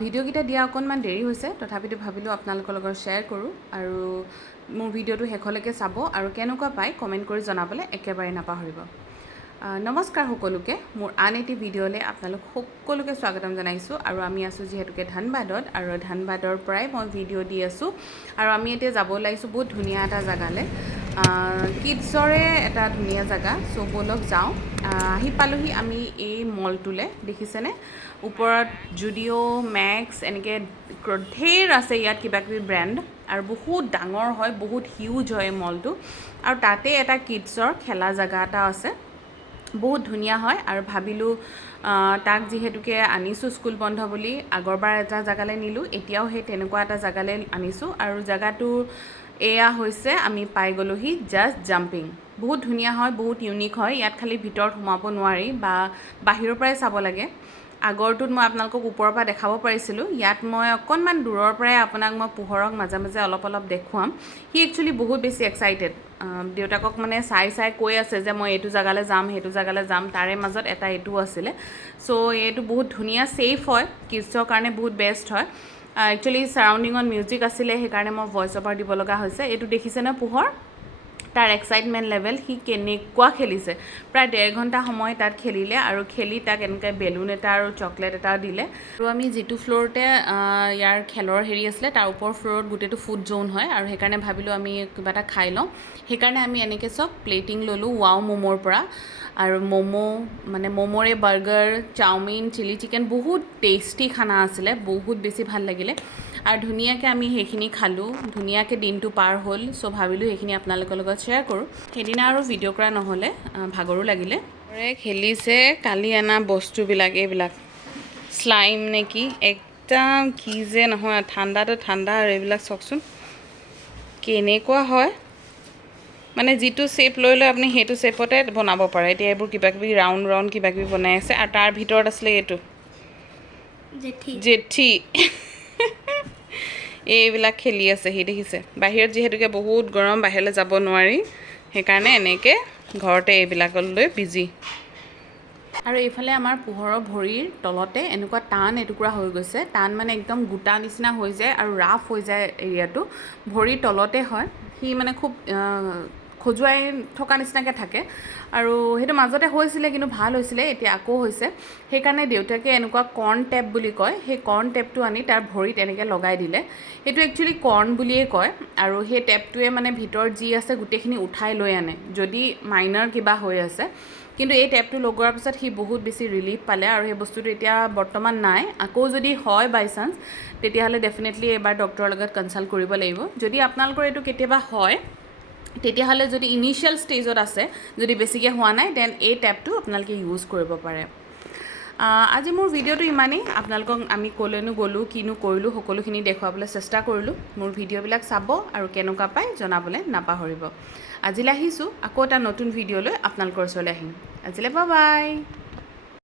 ভিডিঅ'কেইটা দিয়া অকণমান দেৰি হৈছে, তথাপিতো ভাবিলোঁ আপোনালোকৰ লগত শ্বেয়াৰ কৰোঁ আৰু মোৰ ভিডিঅ'টো শেষলৈকে চাব আৰু কেনেকুৱা পায় কমেণ্ট কৰি জনাবলৈ একেবাৰে নাপাহৰিব। নমস্কাৰ সকলোকে, মোৰ আন এটি ভিডিঅ'লৈ আপোনালোক সকলোকে স্বাগতম জনাইছোঁ। আৰু আমি আছোঁ যিহেতুকে ধানবাদত, আৰু ধানবাদৰ পৰাই মই ভিডিঅ' দি আছোঁ। আৰু আমি এতিয়া যাব ওলাইছোঁ বহুত ধুনীয়া এটা জেগালৈ, কিডছৰে এটা ধুনীয়া জেগা। চ' ব'লক যাওঁ। আহি পালোহি আমি এই মলটোলৈ, দেখিছেনে? ওপৰত জুডিঅ', মেক্স এনেকৈ ঢেৰ আছে ইয়াত কিবা কিবি ব্ৰেণ্ড, আৰু বহুত ডাঙৰ হয়, বহুত হিউজ হয় এই মলটো। আৰু তাতে এটা কিডছৰ খেলা জেগা এটা আছে, বহুত ধুনীয়া হয়। আৰু ভাবিলোঁ তাক যিহেতুকে আনিছোঁ স্কুল বন্ধ বুলি, আগৰবাৰ এটা জেগালৈ নিলোঁ, এতিয়াও সেই তেনেকুৱা এটা জেগালৈ আনিছোঁ। আৰু জেগাটো এয়া হৈছে, আমি পাই গ'লোহি জাষ্ট জাম্পিং। বহুত ধুনীয়া হয়, বহুত ইউনিক হয়। ইয়াত খালি ভিতৰত সোমাব নোৱাৰি বা বাহিৰৰ পৰাই চাব লাগে। আগৰটোত মই আপোনালোকক ওপৰৰ পৰা দেখাব পাৰিছিলোঁ, ইয়াত মই অকণমান দূৰৰ পৰাই আপোনাক মই পোহৰক মাজে মাজে অলপ অলপ দেখুৱাম। সি একচুৱেলি বহুত বেছি এক্সাইটেড, দেউতাকক মানে চাই চাই কৈ আছে যে মই এইটো জেগালৈ যাম, সেইটো জেগালৈ যাম। তাৰে মাজত এটা এইটোও আছিলে। চ' এইটো বহুত ধুনীয়া, ছেফ হয়, কিডছৰ কাৰণে বহুত বেষ্ট হয়। একচুৱেলি ছাৰাউণ্ডিঙত মিউজিক আছিলে, সেইকাৰণে মই ভইচ অভাৰ দিব লগা হৈছে। এইটো দেখিছেনে পোহৰ? তাৰ এক্সাইটমেণ্ট লেভেল, সি কেনেকুৱা খেলিছে। প্ৰায় 1.5 ঘণ্টা সময় তাত খেলিলে, আৰু খেলি তাক এনেকৈ বেলুন এটা আৰু চকলেট এটা দিলে। আৰু আমি যিটো ফ্ল'ৰতে ইয়াৰ খেলৰ হেৰি আছিলে, তাৰ ওপৰ ফ্ল'ৰত গোটেইটো ফুড জ'ন হয়, আৰু সেইকাৰণে ভাবিলোঁ আমি কিবা এটা খাই লওঁ। সেইকাৰণে আমি এনেকৈ চব প্লেটিং ল'লোঁ ৱাও ম'ম'ৰ পৰা। আৰু মানে ম'ম'ৰে বাৰ্গাৰ, চাওমিন, চিলি চিকেন, বহুত টেষ্টি খানা আছিলে, বহুত বেছি ভাল লাগিলে। আৰু ধুনীয়াকৈ আমি সেইখিনি খালোঁ, ধুনীয়াকৈ দিনটো পাৰ হ'ল। চ' ভাবিলোঁ সেইখিনি আপোনালোকৰ লগত শ্বেয়াৰ কৰোঁ। সেইদিনা আৰু ভিডিঅ' কৰা নহ'লে, ভাগৰো লাগিলে। খেলিছে কালি অনা বস্তুবিলাক, এইবিলাক শ্লাইম নে কি, একদম কি যে নহয়, ঠাণ্ডাটো ঠাণ্ডা। আৰু এইবিলাক চাওকচোন কেনেকুৱা হয়, মানে যিটো শ্বেপ লৈ লৈ আপুনি সেইটো শ্বেপতে বনাব পাৰে। এতিয়া এইবোৰ কিবাকিবি ৰাউণ্ড ৰাউণ্ড কিবাকিবি বনাই আছে। আৰু তাৰ ভিতৰত আছিলে এইটো জেঠি এইবিলাক খেলি আছে সি, দেখিছে? বাহিৰত যিহেতুকে বহুত গৰম, বাহিৰলৈ যাব নোৱাৰি, সেইকাৰণে এনেকৈ ঘৰতে এইবিলাকলৈ বিজি। আৰু এইফালে আমাৰ পোহৰৰ ভৰিৰ তলতে এনেকুৱা টান এটুকুৰা হৈ গৈছে, টান মানে একদম গোটা নিচিনা হৈ যায় আৰু ৰাফ হৈ যায় এৰিয়াটো, ভৰিৰ তলতে হয়। সি মানে খুব খজুৱাই থকা নিচিনাকৈ থাকে, আৰু সেইটো মাজতে হৈছিলে কিন্তু ভাল হৈছিলে, এতিয়া আকৌ হৈছে। সেইকাৰণে দেউতাকে এনেকুৱা কৰ্ণ টেপ বুলি কয়, সেই কৰ্ণ টেপটো আনি তাৰ ভৰিত এনেকৈ লগাই দিলে। সেইটো একচুৱেলি কৰ্ণ বুলিয়েই কয়, আৰু সেই টেপটোৱে মানে ভিতৰত যি আছে গোটেইখিনি উঠাই লৈ আনে, যদি মাইনাৰ কিবা হৈ আছে। কিন্তু এই টেপটো লগোৱাৰ পিছত সি বহুত বেছি ৰিলিফ পালে, আৰু সেই বস্তুটো এতিয়া বৰ্তমান নাই। আকৌ যদি হয় বাই চান্স, তেতিয়াহ'লে ডেফিনেটলি এবাৰ ডক্টৰৰ লগত কনচাল্ট কৰিব লাগিব। যদি আপোনালোকৰ এইটো কেতিয়াবা হয়, তেতিয়াহ'লে যদি ইনিচিয়েল ষ্টেজত আছে, যদি বেছিকৈ হোৱা নাই, দেন এই টেপটো আপোনালোকে ইউজ কৰিব পাৰে। আজি মোৰ ভিডিঅ'টো ইমানেই। আপোনালোকক আমি ক'লৈনো গ'লোঁ, কিনো কৰিলোঁ, সকলোখিনি দেখুৱাবলৈ চেষ্টা কৰিলোঁ। মোৰ ভিডিঅ'বিলাক চাব আৰু কেনেকুৱা পায় জনাবলৈ নাপাহৰিব। আজিলৈ আহিছোঁ, আকৌ এটা নতুন ভিডিঅ' লৈ আপোনালোকৰ ওচৰলৈ আহিম। আজিলৈ বাই বাই।